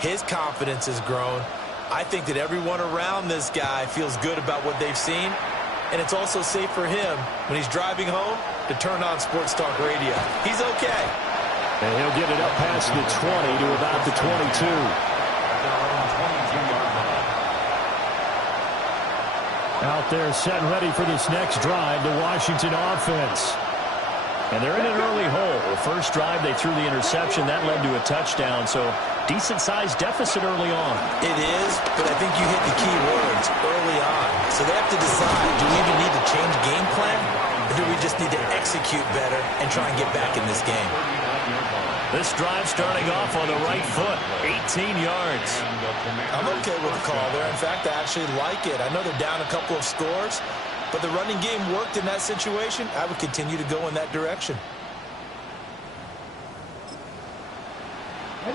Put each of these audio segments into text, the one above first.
His confidence has grown. I think that everyone around this guy feels good about what they've seen, and it's also safe for him when he's driving home to turn on Sports Talk Radio. He's okay. And he'll get it up past the 20 to about the 22. Out there set and ready for this next drive, the Washington offense. And they're in an early hole. The first drive, they threw the interception. That led to a touchdown, so decent-sized deficit early on. It is, but I think you hit the key words early on. So they have to decide, do we even need to change game plan, or do we just need to execute better and try and get back in this game? This drive starting off on the right foot, 18 yards. I'm okay with the call there. In fact, I actually like it. I know they're down a couple of scores, but the running game worked in that situation. I would continue to go in that direction.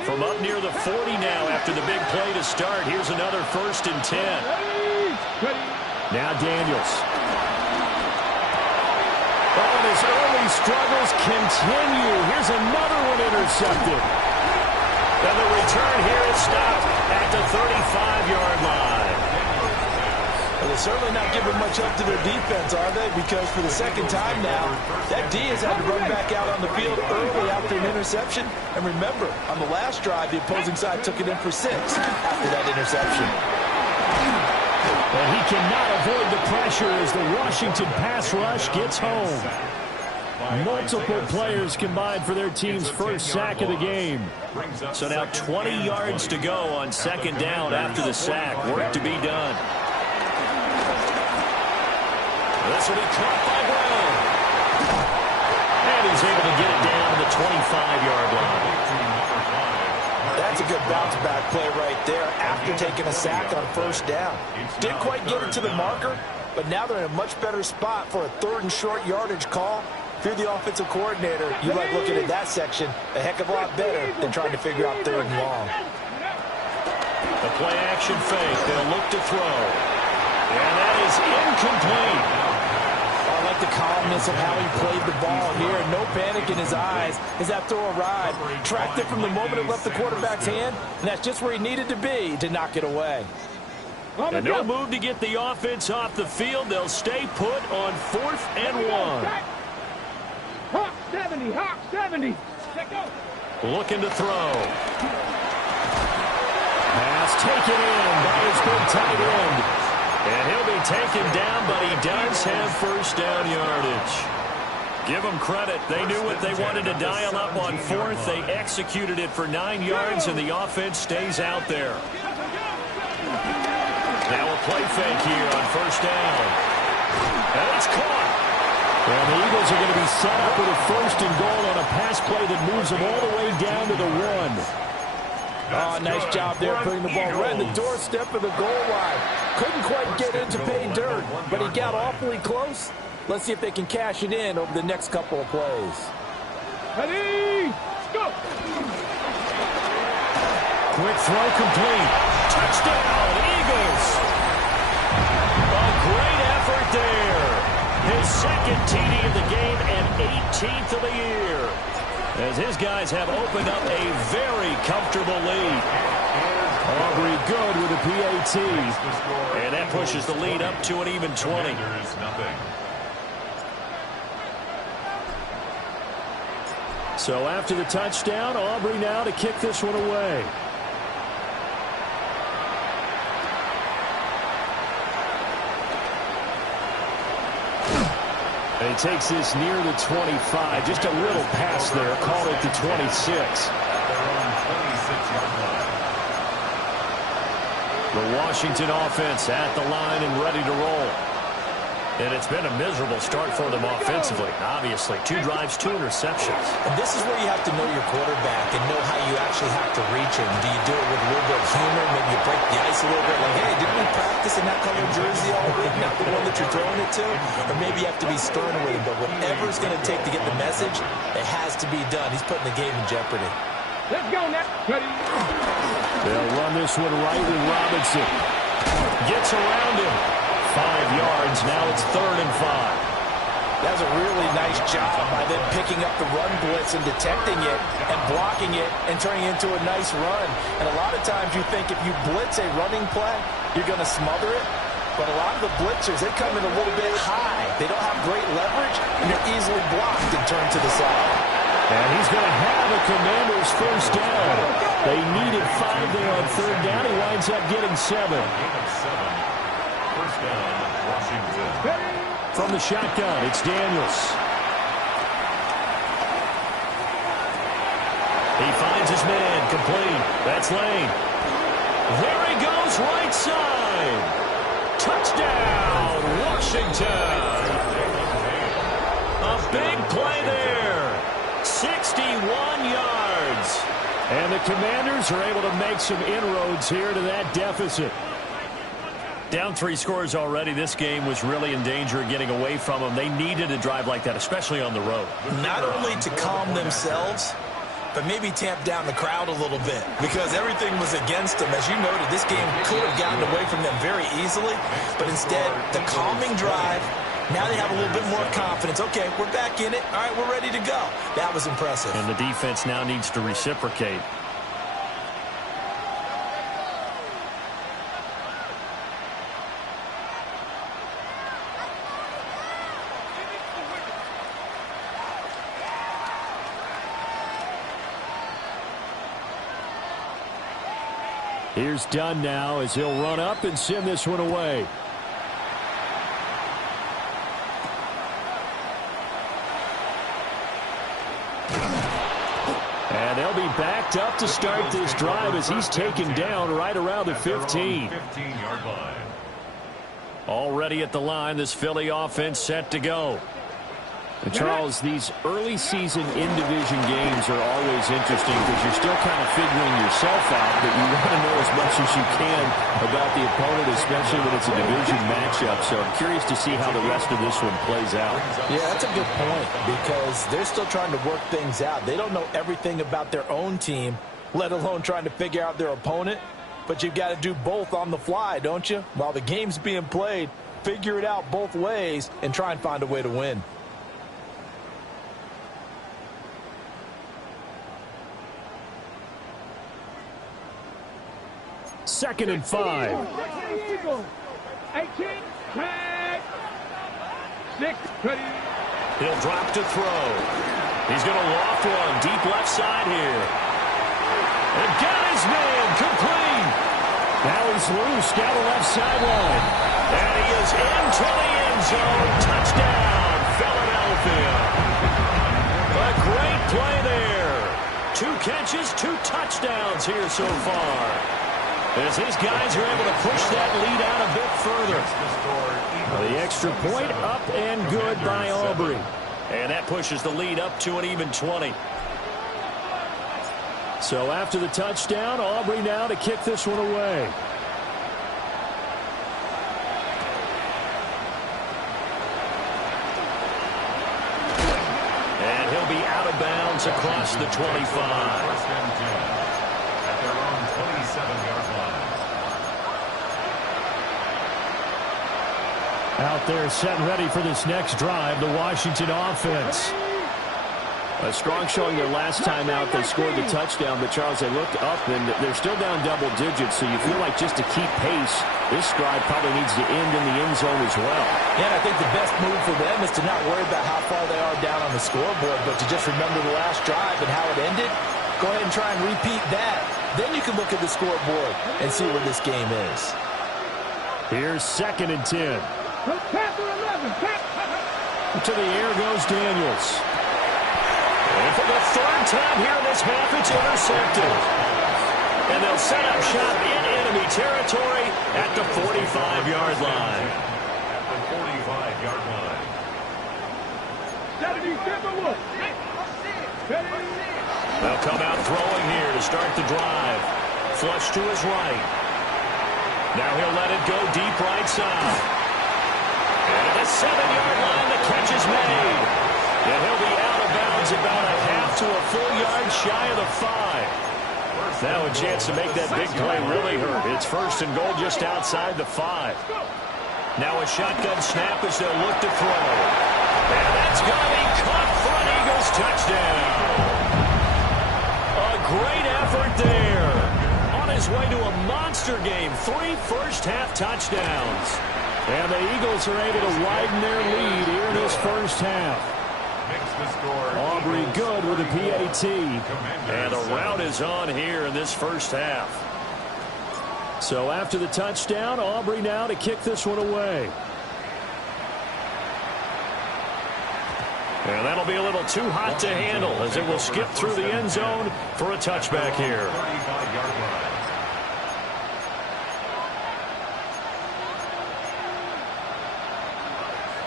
From up near the 40 now after the big play to start. Here's another 1st and 10. Now Daniels. Oh, and his early struggles continue. Here's another one intercepted. And the return here is stopped at the 35-yard line. Well, they're certainly not giving much up to their defense, are they? Because for the second time now, that D has had to run back out on the field early after an interception. And remember, on the last drive, the opposing side took it in for 6 after that interception. And he cannot avoid the pressure as the Washington pass rush gets home. Multiple players combined for their team's first sack of the game. So now 20 yards to go on 2nd down after the sack. Work to be done. This will be caught by Brown. And he's able to get it down to the 25-yard line. That's a good bounce-back play right there after taking a sack on 1st down. Didn't quite get it to the marker, but now they're in a much better spot for a 3rd and short yardage call. If you're the offensive coordinator, you like looking at that section a heck of a lot better than trying to figure out 3rd and long. The play-action fake. They'll look to throw. And that is incomplete. I like the calmness of how he played the ball here. No panic in his eyes as that throw arrived. Tracked it from the moment it left the quarterback's hand, and that's just where he needed to be to knock it away. And no move to get the offense off the field. They'll stay put on 4th and 1. Hawk 70, Hawk 70. Let go. Looking to throw. Pass taken in by his big tight end. And he'll be taken down, but he does have 1st down yardage. Give them credit. They knew what they wanted to dial up on 4th. They executed it for 9 yards, and the offense stays out there. Now a play fake here on 1st down. And it's caught. And the Eagles are going to be set up with a 1st and goal on a pass play that moves them all the way down to the 1. Oh, nice job there putting the ball right in the doorstep of the goal line. Couldn't quite get in to pay dirt, but he got awfully close. Let's see if they can cash it in over the next couple of plays. Ready, go! Quick throw complete. Touchdown, Eagles! A great effort there. His 2nd TD of the game and 18th of the year. As his guys have opened up a very comfortable lead. Aubrey good with a PAT. And that pushes the lead up to an even 20. So after the touchdown, Aubrey now to kick this one away. And he takes this near the 25. Just a little pass there. Call it the 26. The Washington offense at the line and ready to roll. And it's been a miserable start for them offensively. Obviously, 2 drives, 2 interceptions. And this is where you have to know your quarterback and know how you actually have to reach him. Do you do it with a little bit of humor? Maybe you break the ice a little bit. Like, hey, didn't we practice in that colored jersey all week? Not the one that you're throwing it to? Or maybe you have to be stern with him. But whatever it's going to take to get the message, it has to be done. He's putting the game in jeopardy. Let's go now. Ready. They'll run this one right with Robinson. Gets around him. 5 yards. Now it's 3rd and 5. That was a really nice job by them picking up the run blitz and detecting it and blocking it and turning it into a nice run. And a lot of times you think if you blitz a running play, you're going to smother it. But a lot of the blitzers, they come in a little bit high. They don't have great leverage, and they're easily blocked and turned to the side. And he's going to have a Commanders first down. They needed 5 there on third down. He winds up getting 7. First down, Washington. From the shotgun, it's Daniels. He finds his man, complete. That's Lane. There he goes, right side. Touchdown, Washington. A big play there. 61 yards. And the Commanders are able to make some inroads here to that deficit. Down 3 scores already. This game was really in danger of getting away from them. They needed a drive like that, especially on the road. Not only to calm themselves, but maybe tamp down the crowd a little bit because everything was against them. As you noted, this game could have gotten away from them very easily, but instead, the calming drive, now they have a little bit more confidence. Okay, we're back in it. All right, we're ready to go. That was impressive. And the defense now needs to reciprocate. Here's Dunn now as he'll run up and send this one away. And they'll be backed up to start this drive as he's taken down right around the 15. 15-yard line. Already at the line, this Philly offense set to go. And Charles, these early season in-division games are always interesting because you're still kind of figuring yourself out, but you want to know as much as you can about the opponent, especially when it's a division matchup. So I'm curious to see how the rest of this one plays out. Yeah, that's a good point because they're still trying to work things out. They don't know everything about their own team, let alone trying to figure out their opponent. But you've got to do both on the fly, don't you? While the game's being played, figure it out both ways and try and find a way to win. Second and 5. 18, tag, 6, ready. He'll drop to throw. He's going to loft one deep left side here. And got his man complete. Now he's loose down the left sideline. And he is into the end zone. Touchdown, Philadelphia. A great play there. 2 catches, 2 touchdowns here so far. As his guys are able to push that lead out a bit further. The extra point up and good by Aubrey. And that pushes the lead up to an even 20. So after the touchdown, Aubrey now to kick this one away. And he'll be out of bounds across the 25. First and 10 at their own 27-yard line. Out there set and ready for this next drive, the Washington offense. A strong showing their last time out. They scored the touchdown, but Charles, they looked up and they're still down double digits, so you feel like just to keep pace, this drive probably needs to end in the end zone as well. Yeah, and I think the best move for them is to not worry about how far they are down on the scoreboard, but to just remember the last drive and how it ended. Go ahead and try and repeat that. Then you can look at the scoreboard and see where this game is. Here's second and 10. Panther 11, To the air goes Daniels. And for the third time here in this half, it's intercepted. And they'll set up shop in enemy territory at the 45-yard line. At the 45-yard line. 77 look. They'll come out throwing here to start the drive. Flush to his right. Now he'll let it go deep right side. And at the 7-yard line, the catch is made. And he'll be out of bounds about a half to a full yard shy of the 5. Now a chance to make that big play really hurt. It's first and goal just outside the 5. Now a shotgun snap as they'll look to throw. And that's going to be caught for an Eagles touchdown. A great effort there. On his way to a monster game. 3 first-half touchdowns. And the Eagles are able to widen their lead here in this first half. Aubrey good with a PAT. And the rout is on here in this first half. So after the touchdown, Aubrey now to kick this one away. And that'll be a little too hot to handle as it will skip through the end zone for a touchback here.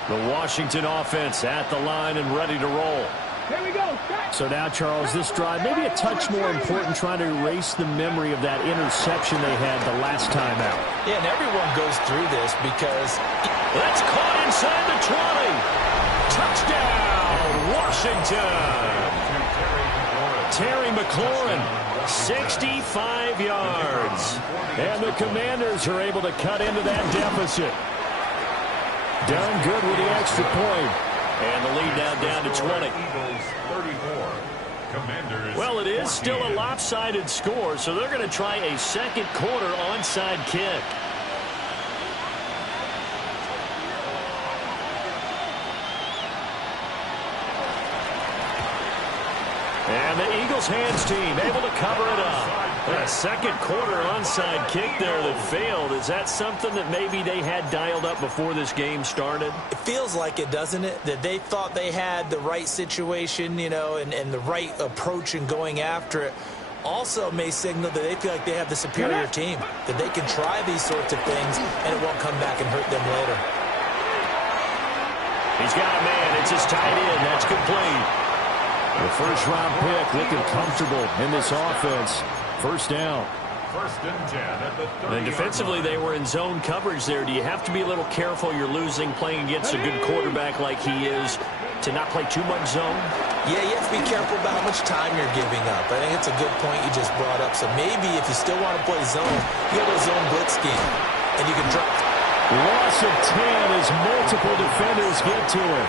The Washington offense at the line and ready to roll. Here we go. So now, Charles, this drive maybe a touch more important, trying to erase the memory of that interception they had the last time out. Yeah, and everyone goes through this because that's caught inside the 20. Touchdown, Washington. Terry McLaurin, 65 yards. And the Commanders are able to cut into that deficit. Done good with the extra point. And the lead now down to 20. Eagles 34. Commanders. Well, it is still a lopsided score, so they're going to try a second quarter onside kick. And the Eagles hands team able to cover it up. A second quarter onside kick there that failed. Is that something that maybe they had dialed up before this game started? it feels like it, doesn't it? That they thought they had the right situation, you know, and the right approach in going after it. Also may signal that they feel like they have the superior team, that they can try these sorts of things and it won't come back and hurt them later. He's got a man. It's his tight end. That's complete. The first-round pick looking comfortable in this offense. First down. First and 10 at the 30. And defensively, they were in zone coverage there. Do you have to be a little careful? You're losing playing against a good quarterback like he is to not play too much zone? Yeah, you have to be careful about how much time you're giving up. I think it's a good point you just brought up. So maybe if you still want to play zone, you have a zone blitz scheme, and you can drop. Loss of 10 as multiple defenders get to it.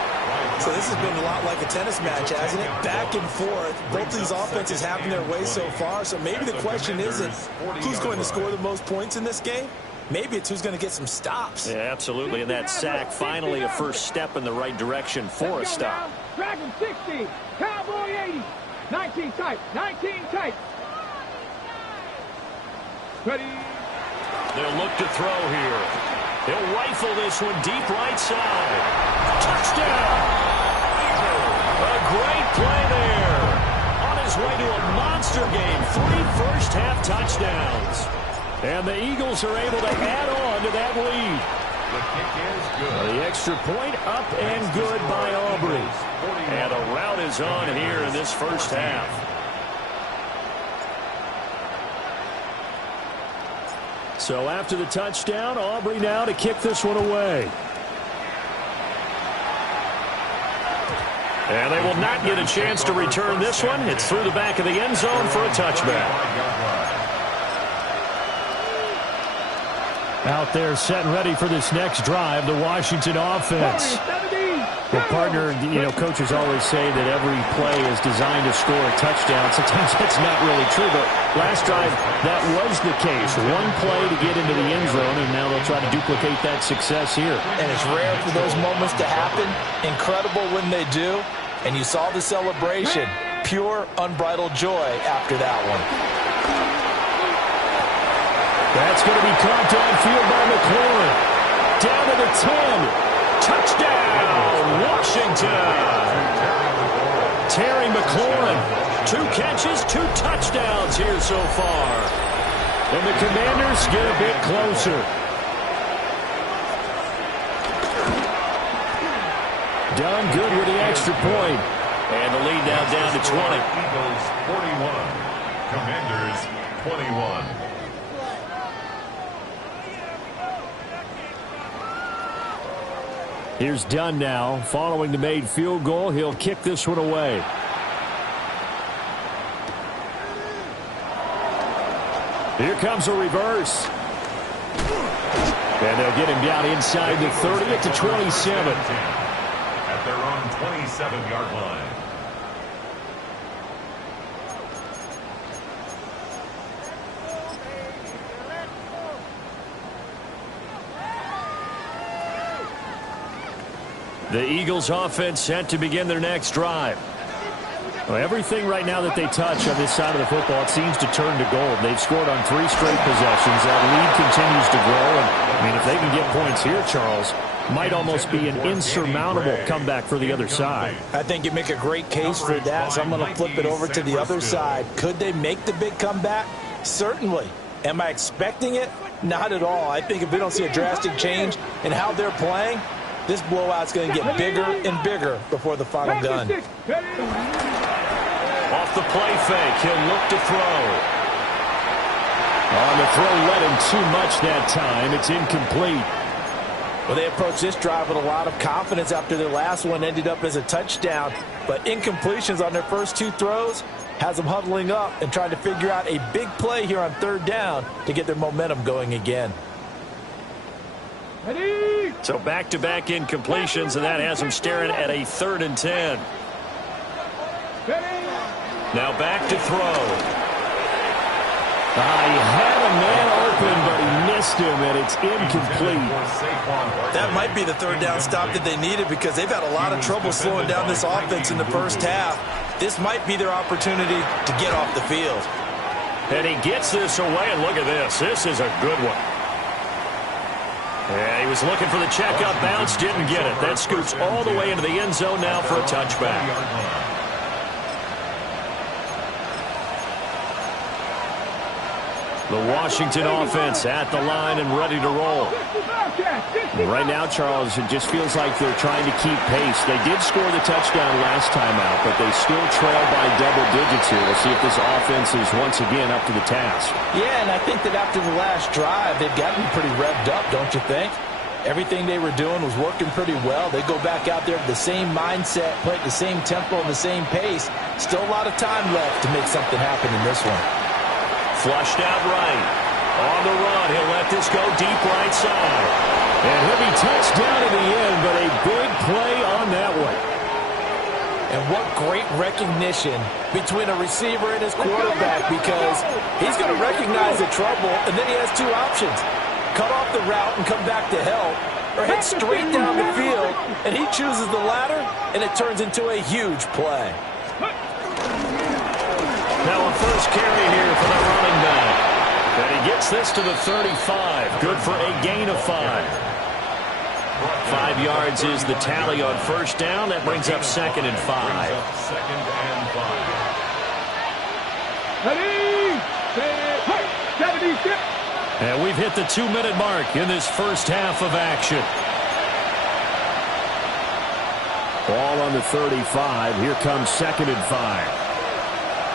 So this has been a lot like a tennis match, hasn't it? Back and forth. Both these offenses having their way so far. So maybe the question isn't who's going to score the most points in this game. Maybe it's who's going to get some stops. Yeah, absolutely. And that sack, finally a first step in the right direction for a stop. Dragon 60. Cowboy 80. 19 tight. 19 tight. Ready. They'll look to throw here. He'll rifle this one deep right side. Touchdown! A great play there. On his way to a monster game. 3 first-half touchdowns. And the Eagles are able to add on to that lead. The kick is good. The extra point up and good by Aubrey. And a rout is on here in this first half. So after the touchdown, Aubrey now to kick this one away. And they will not get a chance to return this one. It's through the back of the end zone for a touchback. Out there set and ready for this next drive, the Washington offense. The partner, you know, coaches always say that every play is designed to score a touchdown. Sometimes that's not really true, but last drive, that was the case. One play to get into the end zone, and now they'll try to duplicate that success here. And it's rare for those moments to happen. Incredible when they do. And you saw the celebration. Pure, unbridled joy after that one. That's going to be caught downfield by McLaurin. Down to the 10. Touchdown, Washington. Terry McLaurin, 2 catches, 2 touchdowns here so far. And the Commanders get a bit closer. Done good with the extra point. And the lead now down to 20. Eagles 41. Commanders 21. Here's Dunn now. Following the made field goal, he'll kick this one away. Here comes a reverse. And they'll get him down inside the 30 at the 27. At their own own 27-yard line. The Eagles offense set to begin their next drive. Well, everything right now that they touch on this side of the football, it seems to turn to gold. They've scored on 3 straight possessions. That lead continues to grow. And, I mean, if they can get points here, Charles, might almost be an insurmountable comeback for the other side. I think you make a great case for that, so I'm going to flip it over to the other side. Could they make the big comeback? Certainly. Am I expecting it? Not at all. I think if we don't see a drastic change in how they're playing, this blowout's going to get bigger and bigger before the final gun. Off the play fake, he'll look to throw. On the throw, led him too much that time. It's incomplete. Well, they approached this drive with a lot of confidence after their last one ended up as a touchdown. But incompletions on their first 2 throws has them huddling up and trying to figure out a big play here on 3rd down to get their momentum going again. So back-to-back incompletions, and that has them staring at a 3rd and 10. Now back to throw. He had a man open, but he missed him, and it's incomplete. That might be the 3rd down stop that they needed because they've had a lot of trouble slowing down this offense in the first half. This might be their opportunity to get off the field. And he gets this away, and look at this. This is a good one. Yeah, he was looking for the checkup bounce, didn't get it. That scoots all the way into the end zone now for a touchback. The Washington offense at the line and ready to roll. Right now, Charles, it just feels like they're trying to keep pace. They did score the touchdown last time out, but they still trail by double digits here. We'll see if this offense is once again up to the task. Yeah, and I think that after the last drive, they've got to be pretty revved up, don't you think? Everything they were doing was working pretty well. They go back out there with the same mindset, play at the same tempo and the same pace. Still a lot of time left to make something happen in this one. Flushed out right. On the run, he'll let this go deep right side. And he'll be touched down in the end, but a big play on that one. And what great recognition between a receiver and his quarterback, because he's going to recognize the trouble, and then he has 2 options. Cut off the route and come back to help, or head straight down the field, and he chooses the latter, and it turns into a huge play. Now a first carry here for the running back. And he gets this to the 35. Good for a gain of 5. 5 yards is the tally on first down. That brings up 2nd and 5. And we've hit the 2-minute mark in this first half of action. Ball on the 35. Here comes 2nd and 5.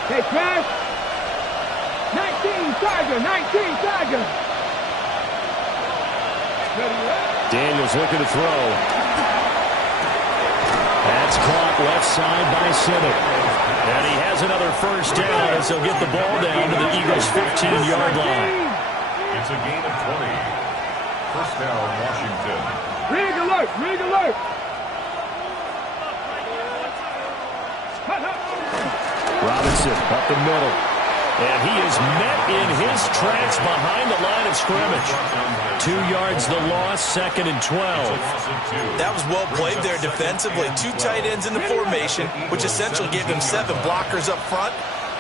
Hey, pass. 19 Tiger, 19 Tiger. Daniels looking to throw. That's caught left side by Simmons. And he has another first down as he'll get the ball down to the Eagles' 15-yard line. It's a gain of 20. First down, Washington. Rig alert, rig alert. Robinson up the middle. And he is met in his tracks behind the line of scrimmage. 2 yards the loss, 2nd and 12. That was well played there defensively. 2 tight ends in the formation, which essentially gave them 7 blockers up front.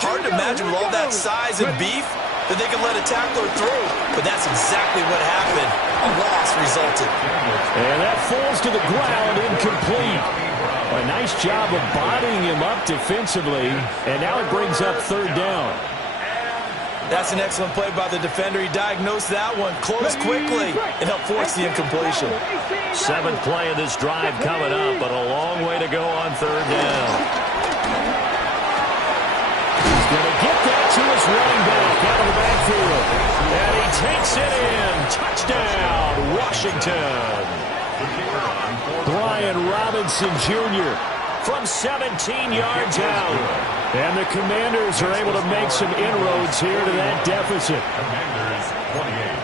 Hard to imagine with all that size and beef that they could let a tackler through. But that's exactly what happened. A loss resulted. And that falls to the ground, incomplete. A nice job of bodying him up defensively. And now it brings up 3rd down. That's an excellent play by the defender. He diagnosed that one, closed quickly, and helped force the incompletion. 7th play of this drive coming up, but a long way to go on 3rd down. He's going to get that to his running back out of the backfield. And he takes it in. Touchdown, Washington. Brian Robinson Jr. from 17 yards out. And the Commanders are able to make some inroads here to that deficit. Commanders 28.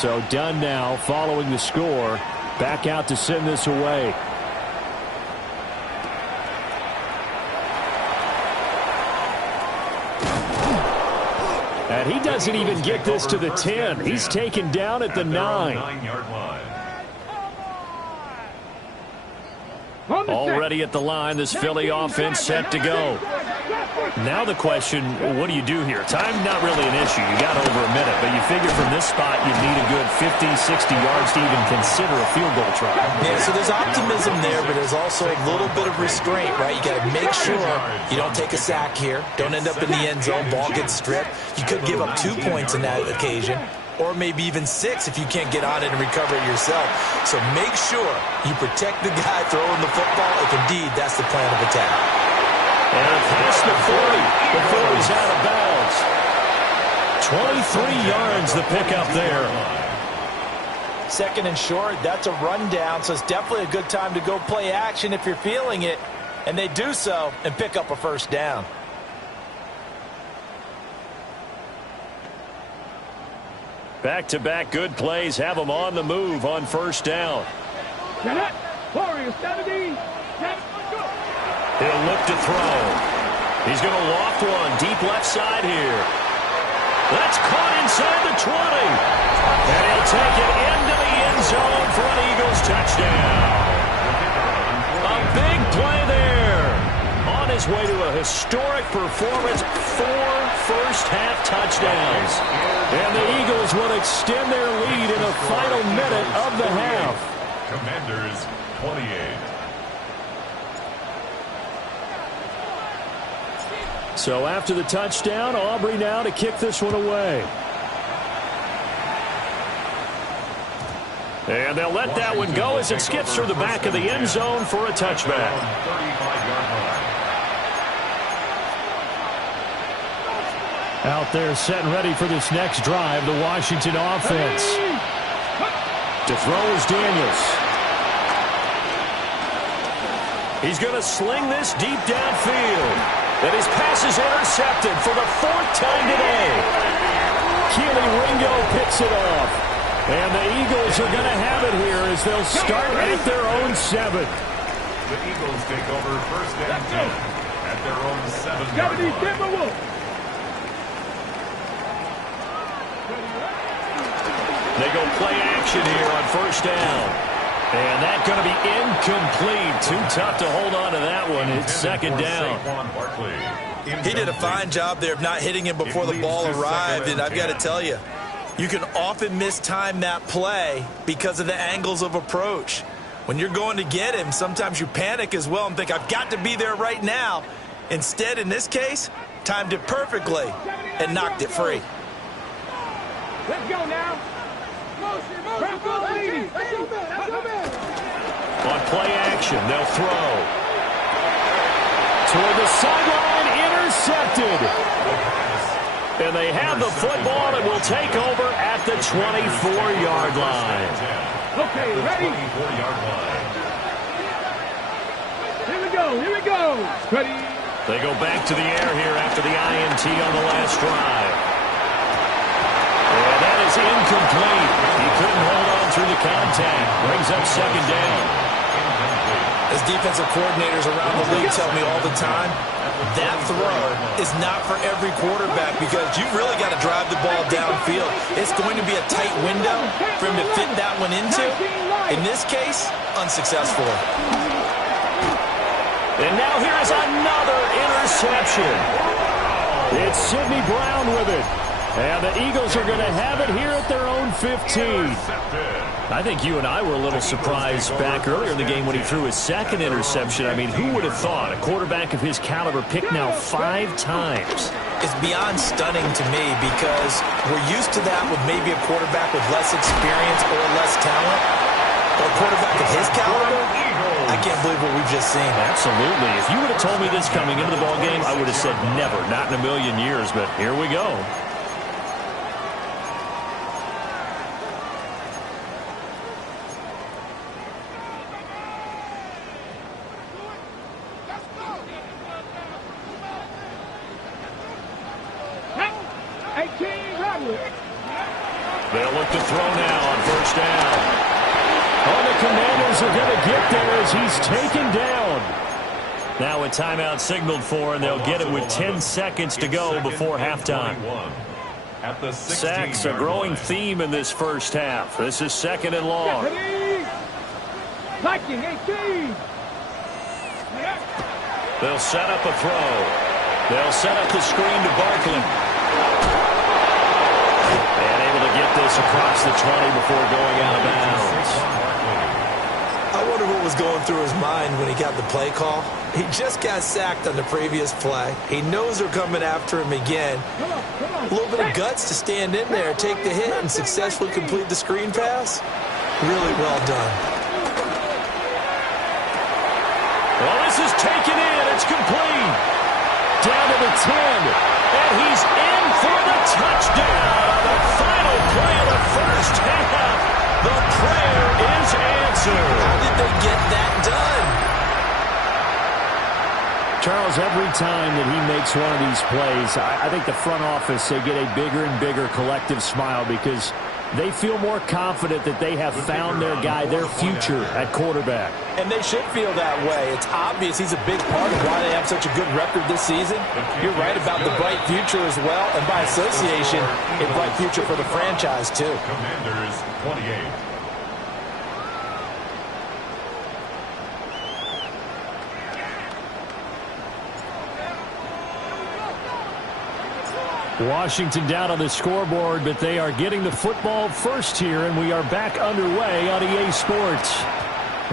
So done now following the score. Back out to send this away. And he doesn't even get this to the 10. He's taken down at the 9. Already at the line, this Philly offense set to go. Now the question, what do you do here? Time not really an issue. You got over a minute, but you figure from this spot you need a good 50, 60 yards to even consider a field goal try. Yeah, so there's optimism there, but there's also a little bit of restraint, right? You got to make sure you don't take a sack here. Don't end up in the end zone. Ball gets stripped. You could give up 2 points in that occasion, or maybe even 6 if you can't get on it and recover it yourself. So make sure you protect the guy throwing the football if indeed that's the plan of attack. And past the 40 before he's out of bounds. 23 yards the pickup there. Second and short, that's a rundown, so it's definitely a good time to go play action if you're feeling it. And they do so and pick up a first down. Back-to-back good plays have them on the move on first down. Warriors 70. He'll look to throw. He's going to loft one deep left side here. That's caught inside the 20. And he'll take it into the end zone for an Eagles touchdown. A big play there. On his way to a historic performance, 4 first-half touchdowns. And the Eagles will extend their lead in the final minute of the half. Commanders 28. So after the touchdown, Aubrey now to kick this one away. And they'll let that one go as it skips through the back of the end zone for a touchback. Out there set and ready for this next drive, the Washington offense. To throw is Daniels. He's going to sling this deep downfield. And his pass is intercepted for the 4th time today. Keely Ringo picks it off. And the Eagles are going to have it here as they'll start at their own 7. The Eagles take over first and 10 at their own 7-yard line. They go play action here on first down. And that's going to be incomplete. Too tough to hold on to that one. It's second down. He did a fine job there of not hitting him before the ball arrived. And I've got to tell you, you can often mistime that play because of the angles of approach. When you're going to get him, sometimes you panic as well and think, I've got to be there right now. Instead, in this case, timed it perfectly and knocked it free. Let's go now. On play action, they'll throw. Toward the sideline, intercepted. And they have the football and will take over at the 24-yard line. Okay, ready? 24-yard line. Here we go. Ready? They go back to the air here after the INT on the last drive. And that is incomplete. He couldn't hold on through the contact. Brings up second down. As defensive coordinators around the league tell me all the time, that throw is not for every quarterback because you've really got to drive the ball downfield. It's going to be a tight window for him to fit that one into. In this case, unsuccessfully. And now here is another interception. It's Sidney Brown with it. And the Eagles are going to have it here at their own 15. I think you and I were a little surprised back earlier in the game when he threw his second interception. I mean, who would have thought a quarterback of his caliber picked now 5 times? It's beyond stunning to me because we're used to that with maybe a quarterback with less experience or less talent. But a quarterback of his caliber, I can't believe what we've just seen. Absolutely. If you would have told me this coming into the ballgame, I would have said never, not in a million years. But here we go. They'll look to throw now on first down. Oh, the Commanders are going to get there as he's taken down. Now a timeout signaled for, and they'll get it with 10 seconds to go before halftime. Sacks, a growing theme in this first half. This is second and long. Viking 18. They'll set up a throw. They'll set up the screen to Barkley. And able to get this across the 20 before going out of bounds. I wonder what was going through his mind when he got the play call. He just got sacked on the previous play. He knows they're coming after him again. A little bit of guts to stand in there, take the hit, and successfully complete the screen pass. Really well done. Well, this is taken in. It's complete. Down to the 10. And he's in for the touchdown on the final play of the first half. The prayer is answered. How did they get that done? Charles, every time that he makes one of these plays, I think the front office, they get a bigger and bigger collective smile because they feel more confident that they have found their guy, their future at quarterback. And they should feel that way. It's obvious he's a big part of why they have such a good record this season. You're right about the bright future as well, and by association, a bright future for the franchise too. Commanders 28. Washington down on the scoreboard, but they are getting the football first here, and we are back underway on EA Sports.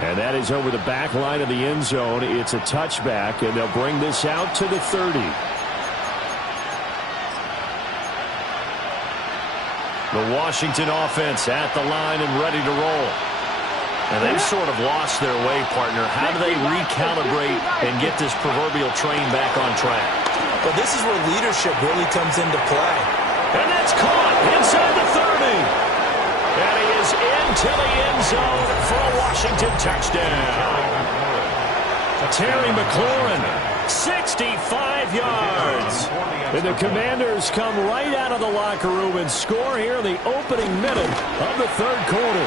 And that is over the back line of the end zone. It's a touchback, and they'll bring this out to the 30. The Washington offense at the line and ready to roll. And they've sort of lost their way, partner. How do they recalibrate and get this proverbial train back on track? Well, this is where leadership really comes into play. And that's caught inside the 30. And he is into the end zone for a Washington touchdown. Terry McLaurin, 65 yards. And the Commanders come right out of the locker room and score here in the opening minute of the third quarter.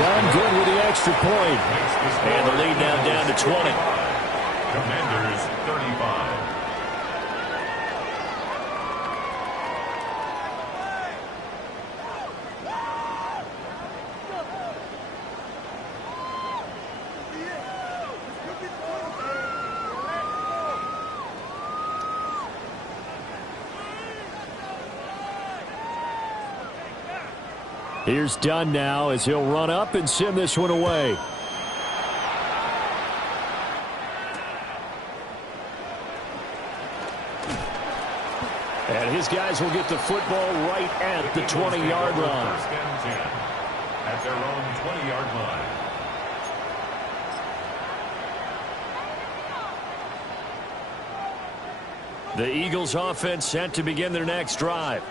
Done good with the extra point. And the lead now down to 20. Commanders 35. Here's Dunn now as he'll run up and send this one away. And his guys will get the football right at the 20-yard line. First and 10 at their own 20-yard line. The Eagles offense set to begin their next drive.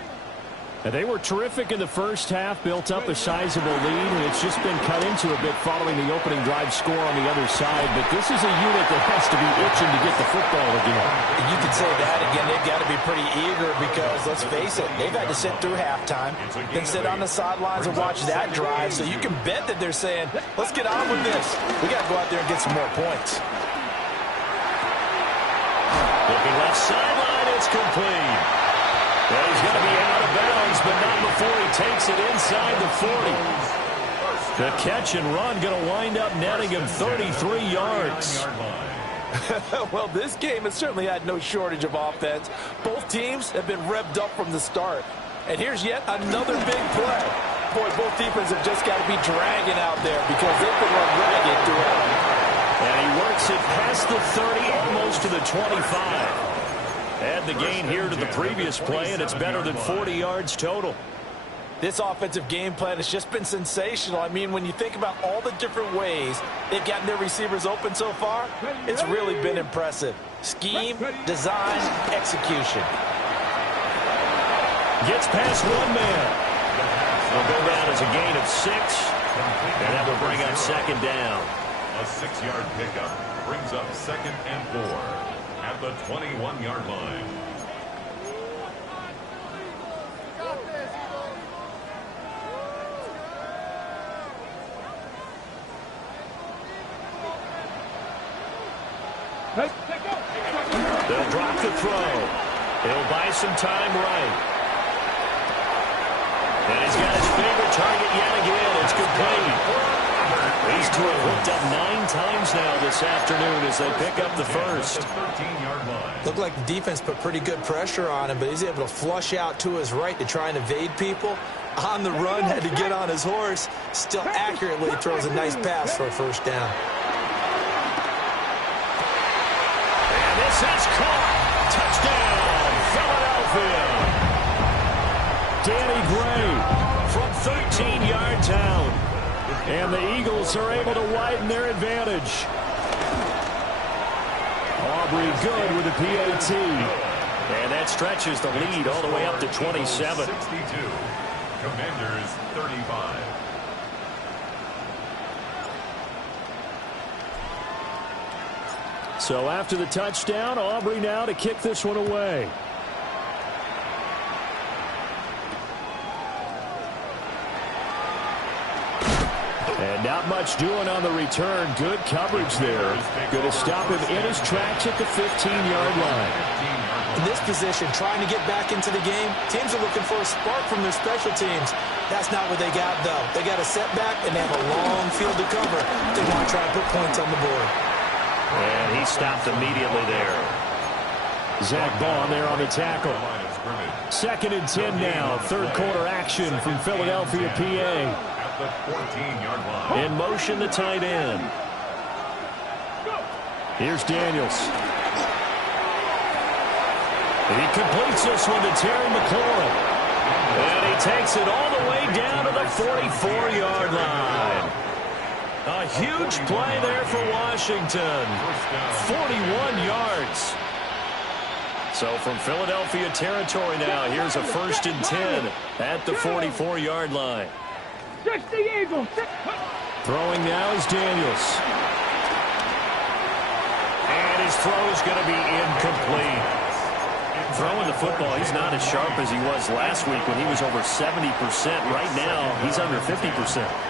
And they were terrific in the first half, built up a sizable lead, and it's just been cut into a bit following the opening drive score on the other side. But this is a unit that has to be itching to get the football again. You could say that again. They've got to be pretty eager because, let's face it, they've had to sit through halftime, then sit on the sidelines and watch that drive. So you can bet that they're saying, let's get on with this. We got to go out there and get some more points. Looking left sideline, it's complete. Well, he's going to be out of bounds, but not before he takes it inside the 40. The catch and run going to wind up netting him 33 yards. Well, this game has certainly had no shortage of offense. Both teams have been revved up from the start. And here's yet another big play. Boy, both defenses have just got to be dragging out there because they've been run ragged throughout. And he works it past the 30, almost to the 25. Add the gain here to the previous play, and it's better than 40 yards total. This offensive game plan has just been sensational. I mean, when you think about all the different ways they've gotten their receivers open so far, it's really been impressive. Scheme, design, execution. Gets past one man. Will go down as a gain of 6, and that will bring up second down. A 6-yard pickup brings up second and 4. At the 21-yard line. They'll drop the throw. He'll buy some time right. And he's got his favorite target yet again. It's complete. These two have hooked up 9 times now this afternoon as they pick up the first. Looked like the defense put pretty good pressure on him, but he's able to flush out to his right to try and evade people. On the run, had to get on his horse. Still accurately throws a nice pass for a first down. And this is caught. Touchdown, Philadelphia. Danny Gray from 13 yards out. And the Eagles are able to widen their advantage. Aubrey good with the PAT. And that stretches the lead all the way up to 27. 62. Commanders 35. So after the touchdown, Aubrey now to kick this one away. And not much doing on the return. Good coverage there. Going to stop him in his tracks at the 15-yard line. In this position, trying to get back into the game, teams are looking for a spark from their special teams. That's not what they got, though. They got a setback, and they have a long field to cover. They want to try and put points on the board. And he stopped immediately there. Zach Bond there on the tackle. 2nd and 10 now. Third quarter action from Philadelphia, PA. The 14-yard line. In motion, the tight end. Here's Daniels. He completes this one to Terry McLaurin. And he takes it all the way down to the 44-yard line. A huge play there for Washington. 41 yards. So from Philadelphia territory now, here's a 1st and 10 at the 44-yard line. Throwing now is Daniels. And his throw is going to be incomplete. Throwing the football, he's not as sharp as he was last week when he was over 70%. Right now, he's under 50%.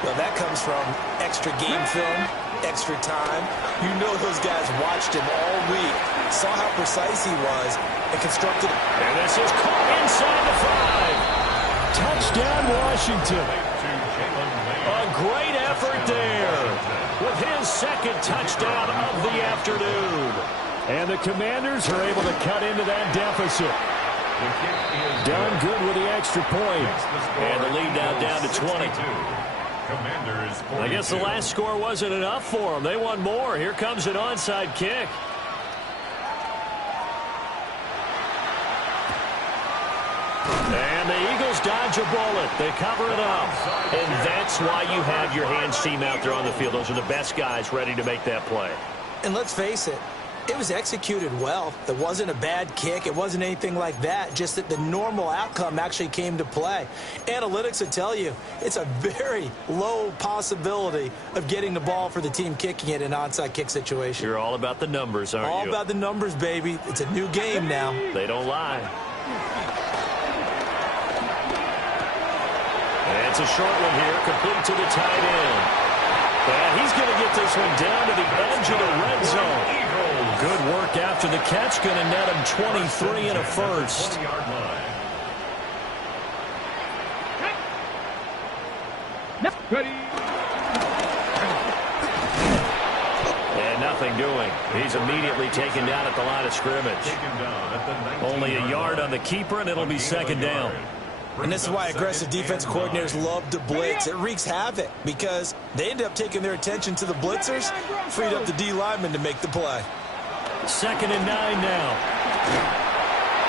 Well, that comes from extra game film, extra time. You know those guys watched him all week, saw how precise he was, and constructed. And this is caught inside the 5. Touchdown, Washington. A great effort there with his 2nd touchdown of the afternoon. And the Commanders are able to cut into that deficit. Done good with the extra point. And the lead now down to 20. I guess the last score wasn't enough for them. They want more. Here comes an onside kick. And the Eagles dodge a bullet. They cover it up. And that's why you have your hands team out there on the field. Those are the best guys ready to make that play. And let's face it, it was executed well. It wasn't a bad kick. It wasn't anything like that. Just that the normal outcome actually came to play. Analytics will tell you it's a very low possibility of getting the ball for the team kicking it in an onside kick situation. You're all about the numbers, aren't you? All about the numbers, baby. It's a new game now. They don't lie. And it's a short one here, complete to the tight end. And he's going to get this one down to the edge of the red zone. Good work after the catch, going to net him 23 and a first. And nothing doing. He's immediately taken down at the line of scrimmage. Only a yard on the keeper, and it'll be 2nd down. And this is why aggressive defense coordinators love to blitz. It wreaks havoc because they end up taking their attention to the blitzers, freed up the D lineman to make the play. 2nd and 9 now.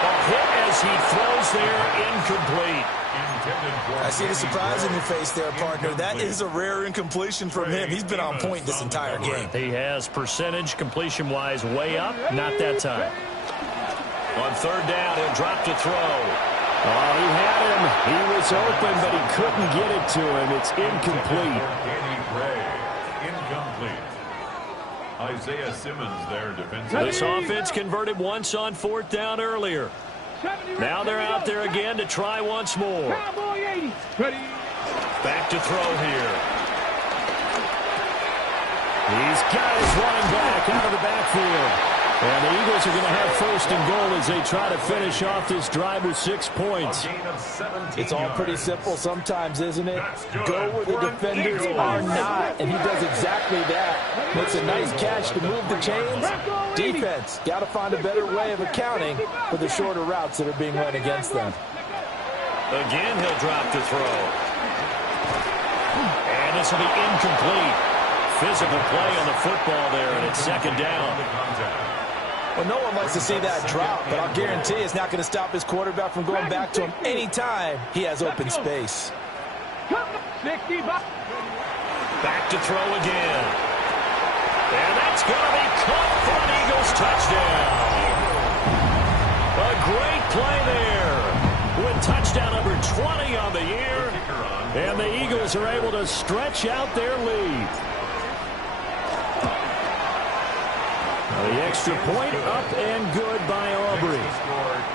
A hit as he throws there, incomplete. I see the surprise in your face there, partner. That is a rare incompletion from him. He's been on point this entire game. He has percentage completion-wise way up. Not that time. On 3rd down, he'll drop to throw. Oh, he had him. He was open, but he couldn't get it to him. It's incomplete. Incomplete. Isaiah Simmons there defensively. This offense converted once on 4th down earlier. Now they're out there again to try once more. Back to throw here. He's got his running back out of the backfield. And the Eagles are going to have first and goal as they try to finish off this drive with 6 points. It's all pretty simple sometimes, isn't it? Go where the defenders are not, and he does exactly that. Makes a nice catch to move the chains. Defense, got to find a better way of accounting for the shorter routes that are being run against them. Again, he'll drop to throw. And this will be incomplete. Physical play on the football there, and it's second down. Well, no one likes to see that drop, but I'll guarantee it's not going to stop his quarterback from going back to him anytime he has open space. Back to throw again. And that's going to be caught for an Eagles touchdown. A great play there with touchdown number 20 on the year. And the Eagles are able to stretch out their lead. The extra point up and good by Aubrey.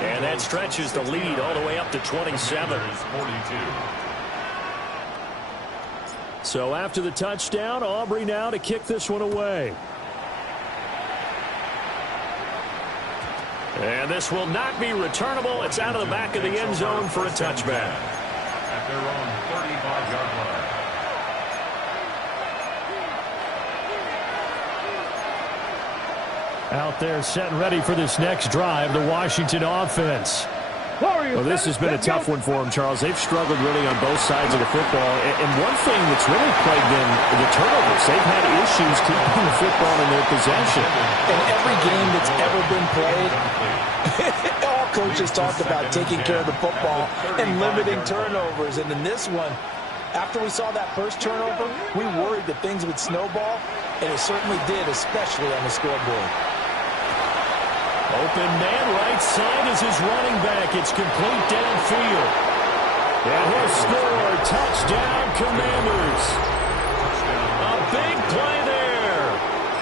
And that stretches the lead all the way up to 27. So after the touchdown, Aubrey now to kick this one away. And this will not be returnable. It's out of the back of the end zone for a touchback. At their own 35-yard line. Out there set and ready for this next drive, the Washington offense. Well, this has been a tough one for them, Charles. They've struggled really on both sides of the football. And one thing that's really plagued them, the turnovers. They've had issues keeping the football in their possession. In every game that's ever been played, all coaches talk about taking care of the football and limiting turnovers. And in this one, after we saw that first turnover, we worried that things would snowball, and it certainly did, especially on the scoreboard. Open man right side is his running back. It's complete downfield. And he'll score. Touchdown, Commanders. A big play there.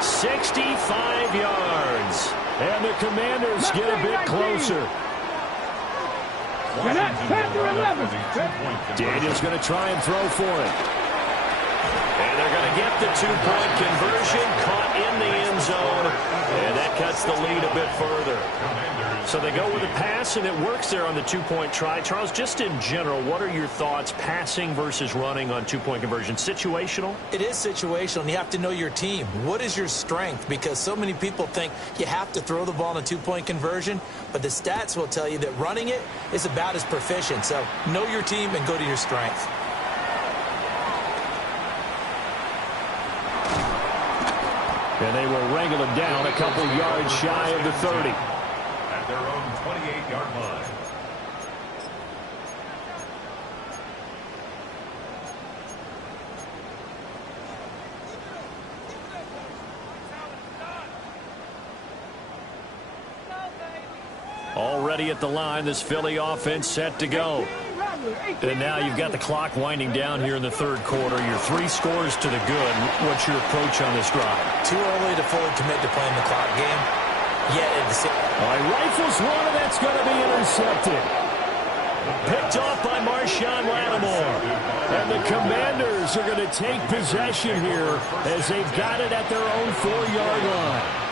65 yards. And the Commanders get a bit closer. Daniel's going to try and throw for it. And they're going to get the two-point conversion, caught in the end zone, and that cuts the lead a bit further. So they go with a pass, and it works there on the two-point try. Charles, just in general, what are your thoughts passing versus running on two-point conversion? Situational? It is situational, and you have to know your team. What is your strength? Because so many people think you have to throw the ball in a two-point conversion, but the stats will tell you that running it is about as proficient. So know your team and go to your strength. And they will wrangle him down a couple yards shy of the 30. At their own 28-yard line. Already at the line, this Philly offense set to go. And now you've got the clock winding down here in the third quarter. Your 3 scores to the good. What's your approach on this drive? Too early to fully commit to playing the clock game. Yet at the same Rifles one, and that's going to be intercepted. Picked off by Marshawn Lattimore. And the Commanders are going to take possession here as they've got it at their own 4-yard line.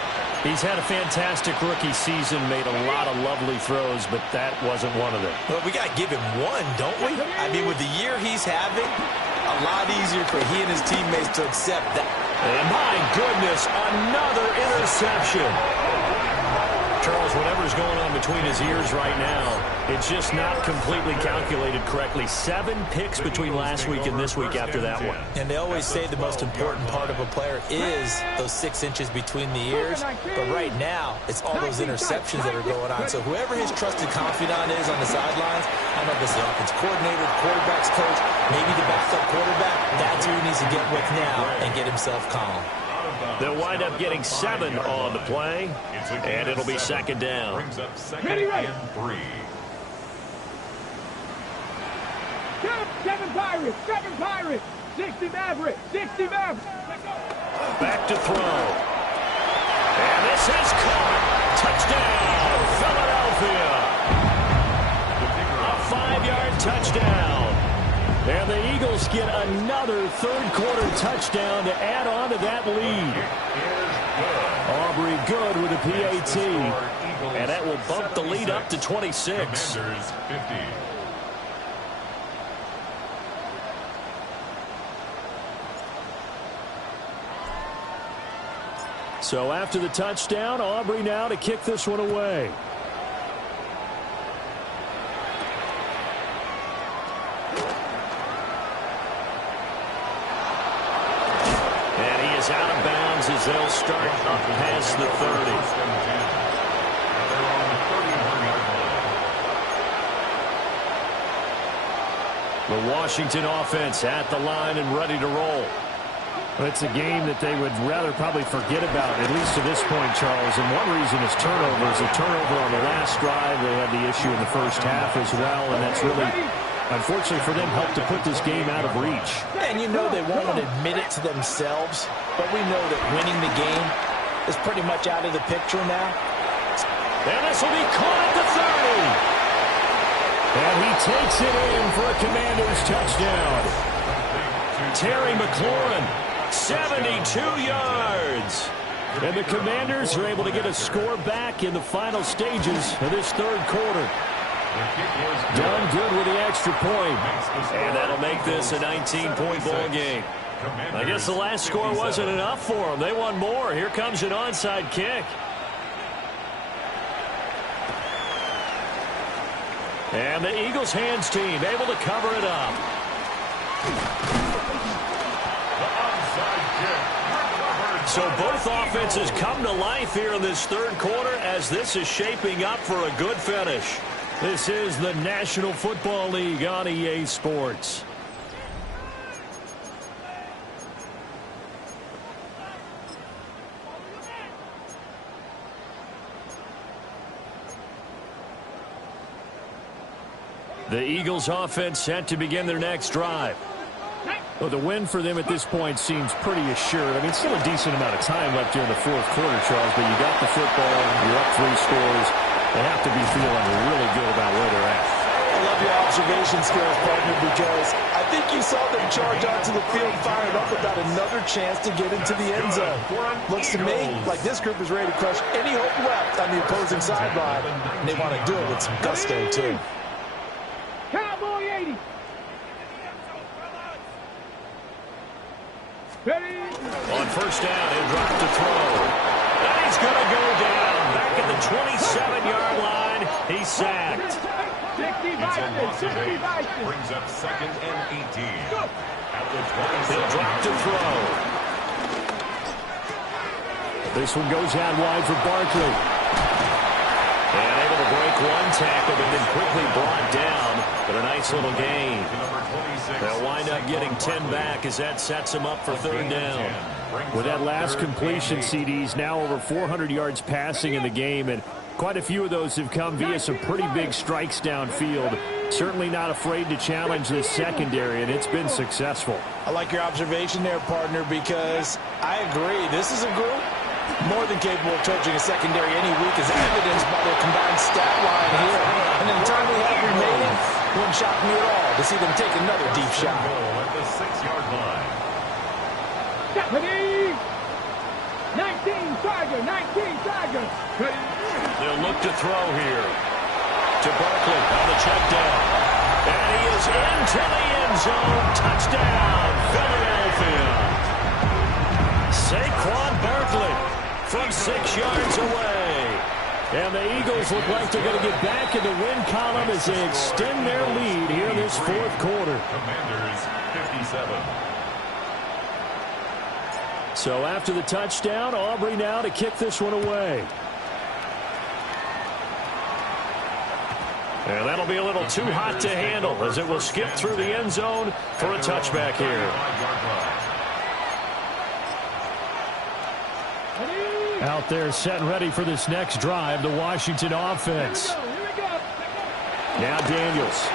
He's had a fantastic rookie season, made a lot of lovely throws, but that wasn't one of them. Well, we got to give him one, don't we? I mean, with the year he's having, a lot easier for he and his teammates to accept that. And my goodness, another interception. Charles, whatever's going on between his ears right now, it's just not completely calculated correctly. 7 picks between last week and this week after that one. And they always say the most important part of a player is those 6 inches between the ears. But right now, it's all those interceptions that are going on. So whoever his trusted confidant is on the sidelines, I don't know if it's the offense coordinator, the quarterback's coach, maybe the backup quarterback, that's who he needs to get with now and get himself calm. They'll wind up getting 7 on the play, and it'll be second down. Brings up second and 3. 7 Pirates, 7 Pirates, 60 Mavericks, 60 Mavericks. Back to throw. And this is caught. Touchdown, Philadelphia. A 5-yard touchdown. And the Eagles get another third-quarter touchdown to add on to that lead. It is good. Aubrey good with a PAT. And that will bump the lead up to 26. Commanders 50. So after the touchdown, Aubrey now to kick this one away. And he is out of bounds as they'll start up past the 30. The Washington offense at the line and ready to roll. It's a game that they would rather probably forget about, at least to this point, Charles. And one reason is turnovers. A turnover on the last drive. They had the issue in the first half as well, and that's really, unfortunately for them, helped to put this game out of reach. And you know they won't admit it to themselves, but we know that winning the game is pretty much out of the picture now. And this will be caught at the 30. And he takes it in for a Commanders touchdown. Terry McLaurin, 72 yards. And the Commanders are able to get a score back in the final stages of this third quarter. Done good with the extra point. And that'll make this a 19-point ball game. I guess the last score wasn't enough for them. They want more. Here comes an onside kick. And the Eagles hands team able to cover it up. So both offenses come to life here in this third quarter as this is shaping up for a good finish. This is the National Football League on EA Sports. The Eagles offense set to begin their next drive. Well, the win for them at this point seems pretty assured. I mean, still a decent amount of time left here in the fourth quarter, Charles, but you got the football, you're up 3 scores. They have to be feeling really good about where they're at. I love your observation skills, partner, because I think you saw them charge onto the field fired up without another chance to get into the end zone. Looks to me like this group is ready to crush any hope left on the opposing sideline, and they want to do it with some gusto, too. Cowboy 80. Ready? On first down, he'll drop to throw. And he's going to go down. Back at the 27-yard line. He's sacked. 60 brings up 2nd and 18. At the 27. He'll drop to throw. This one goes out wide for Barkley. And able to break one tackle, but then quickly brought down. But a nice little gain. They'll wind up getting 10 back as that sets them up for third down. With that last completion, CD's now over 400 yards passing in the game, and quite a few of those have come via some pretty big strikes downfield. Certainly not afraid to challenge this secondary, and it's been successful. I like your observation there, partner, because I agree. This is a group more than capable of torching a secondary any week, as evidenced by their combined stat line here. And in the time we have remaining, it wouldn't shock me at all to see them take another deep shot. At the 6-yard line. Ready? 19 Tiger, 19 Tiger. Ready? They'll look to throw here. To Barkley on the check down. And he is into the end zone. Touchdown, Philadelphia. Saquon Barkley from 6 yards away. And the Eagles look like they're going to get back in the win column as they extend their lead here in this fourth quarter. Commanders 57. So after the touchdown, Aubrey now to kick this one away. And that'll be a little too hot to handle as it will skip through the end zone for a touchback here. Out there set and ready for this next drive, the Washington offense. Now Daniels.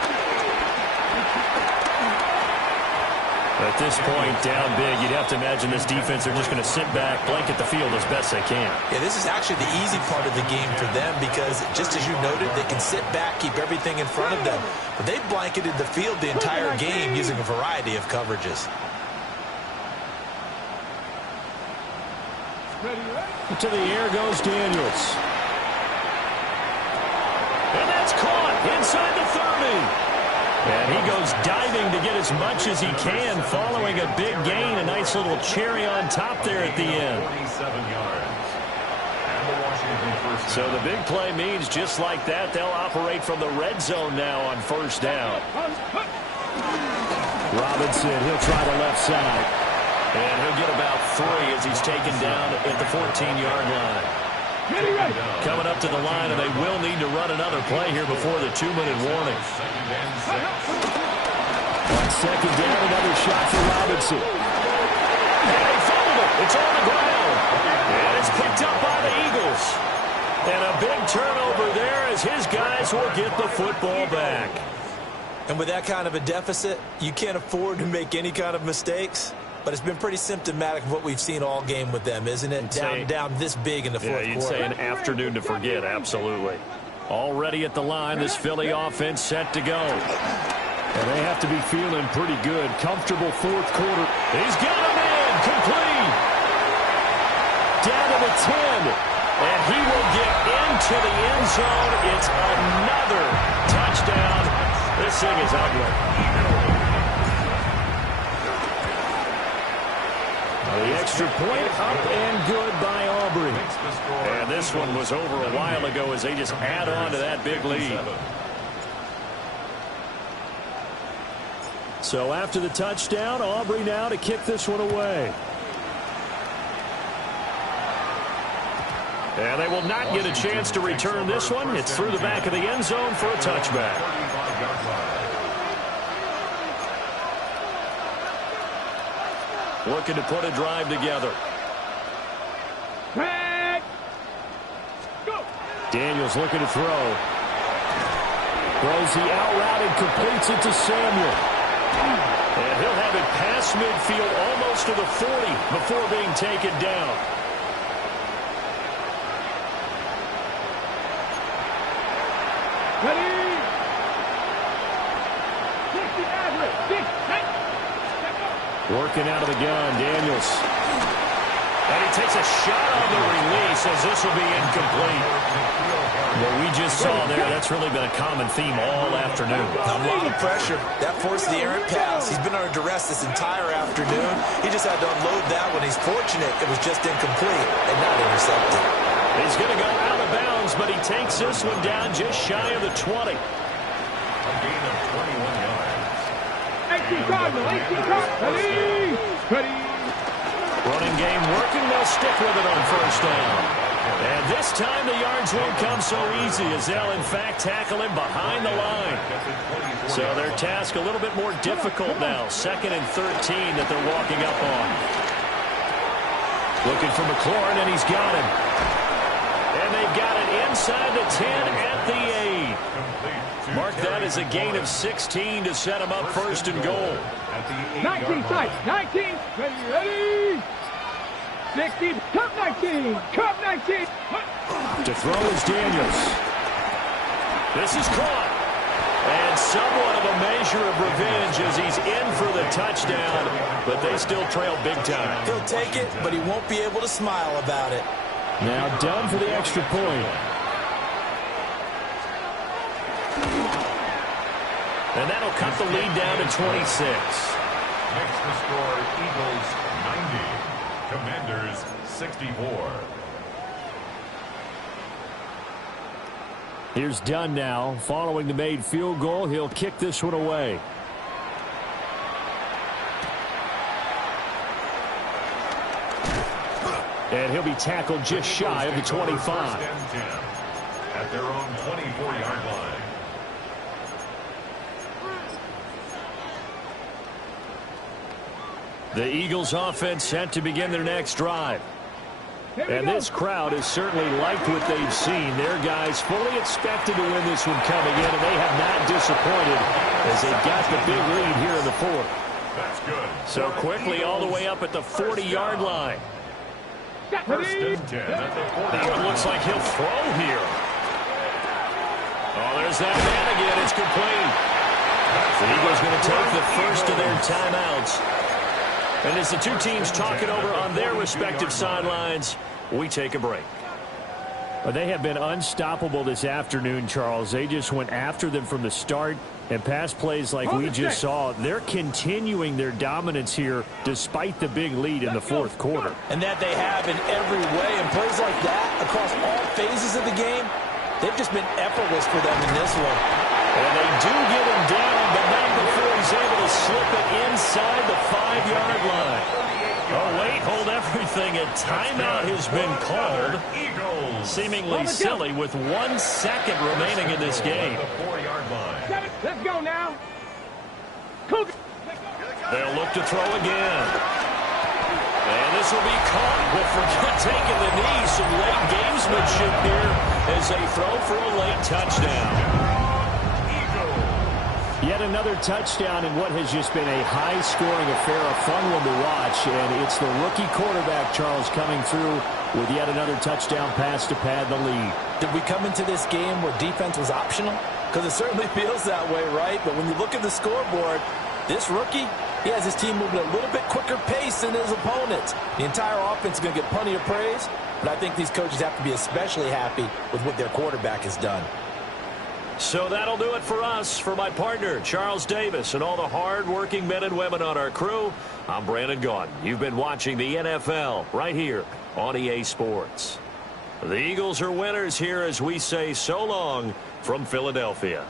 At this point, down big, you'd have to imagine this defense are just going to sit back, blanket the field as best they can. Yeah, this is actually the easy part of the game for them because, just as you noted, they can sit back, keep everything in front of them. But they've blanketed the field the entire game using a variety of coverages. To the air goes Daniels. And that's caught inside the 30. And he goes diving to get as much as he can following a big gain. A nice little cherry on top there at the end. 27 yards. And the Washington first down. So the big play means just like that, they'll operate from the red zone now on first down. Robinson, he'll try the left side. And he'll get about 3 as he's taken down at the 14-yard line. Coming up to the line, and they will need to run another play here before the 2-minute warning. On second down, another shot for Robinson. And they fumbled it. It's on the ground. And it's picked up by the Eagles. And a big turnover there as his guys will get the football back. And with that kind of a deficit, you can't afford to make any kind of mistakes. But it's been pretty symptomatic of what we've seen all game with them, isn't it? Down this big in the fourth quarter. Yeah, you'd say an afternoon to forget, absolutely. Already at the line, this Philly offense set to go. And they have to be feeling pretty good. Comfortable fourth quarter. He's got a man, complete. Down to the 10. And he will get into the end zone. It's another touchdown. This thing is ugly. The extra point up and good by Aubrey. And this one was over a while ago as they just add on to that big lead. So after the touchdown, Aubrey now to kick this one away. And they will not get a chance to return this one. It's through the back of the end zone for a touchback. Looking to put a drive together. Daniels looking to throw. Throws the out route and completes it to Samuel. And he'll have it past midfield almost to the 40 before being taken down. Working out of the gun, Daniels. And he takes a shot on the release as this will be incomplete. What we just saw there, that's really been a common theme all afternoon. A lot of pressure. That forced the errant pass. He's been under duress this entire afternoon. He just had to unload that one. He's fortunate it was just incomplete and not intercepted. He's going to go out of bounds, but he takes this one down just shy of the 20. A gain of 21 yards. 18 Cardinal, 18 Cardinal. Ready. Running game working. They'll stick with it on first down. And this time the yards won't come so easy as they'll, in fact, tackle him behind the line. So their task a little bit more difficult now. 2nd and 13 that they're walking up on. Looking for McLaurin, and he's got him. And they've got it inside the 10 at the 8. Mark that as a gain of 16 to set him up first and goal. 19 tight. 19. Ready. 60. Cup 19. Cup 19. To throw is Daniels. This is caught. And somewhat of a measure of revenge as he's in for the touchdown. But they still trail big time. He'll take it, but he won't be able to smile about it. Now done for the extra point. And that'll cut the lead down to 26. Makes the score Eagles 90. Commanders 64. Here's Dunn now. Following the made field goal, he'll kick this one away. And he'll be tackled just shy of the 25. At their own 24-yard line. The Eagles offense set to begin their next drive. And this crowd has certainly liked what they've seen. Their guys fully expected to win this one coming in, and they have not disappointed as they've got the big lead here in the fourth. That's good. So quickly all the way up at the 40-yard line. First and 10 at the 40. That one looks like he'll throw here. Oh, there's that man again. It's complete. The Eagles going to take the first of their timeouts. And as the two teams talk it over on their respective sidelines, we take a break. Well, they have been unstoppable this afternoon, Charles. They just went after them from the start, and pass plays like we just saw. They're continuing their dominance here despite the big lead in the fourth quarter. And that they have in every way. And plays like that across all phases of the game, they've just been effortless for them in this one. And they do get him down, but not before he's able to slip it inside the 5-yard line. Oh, wait, hold everything. A timeout has been called. Seemingly silly with 1 second remaining in this game. Let's go now. They'll look to throw again. And this will be caught. Well, forget taking the knee. Some late gamesmanship here as they throw for a late touchdown. Yet another touchdown in what has just been a high-scoring affair, a fun one to watch. And it's the rookie quarterback, Charles, coming through with yet another touchdown pass to pad the lead. Did we come into this game where defense was optional? Because it certainly feels that way, right? But when you look at the scoreboard, this rookie, he has his team moving at a little bit quicker pace than his opponents. The entire offense is going to get plenty of praise, but I think these coaches have to be especially happy with what their quarterback has done. So that'll do it for us. For my partner, Charles Davis, and all the hard-working men and women on our crew, I'm Brandon Gaudin. You've been watching the NFL right here on EA Sports. The Eagles are winners here as we say so long from Philadelphia.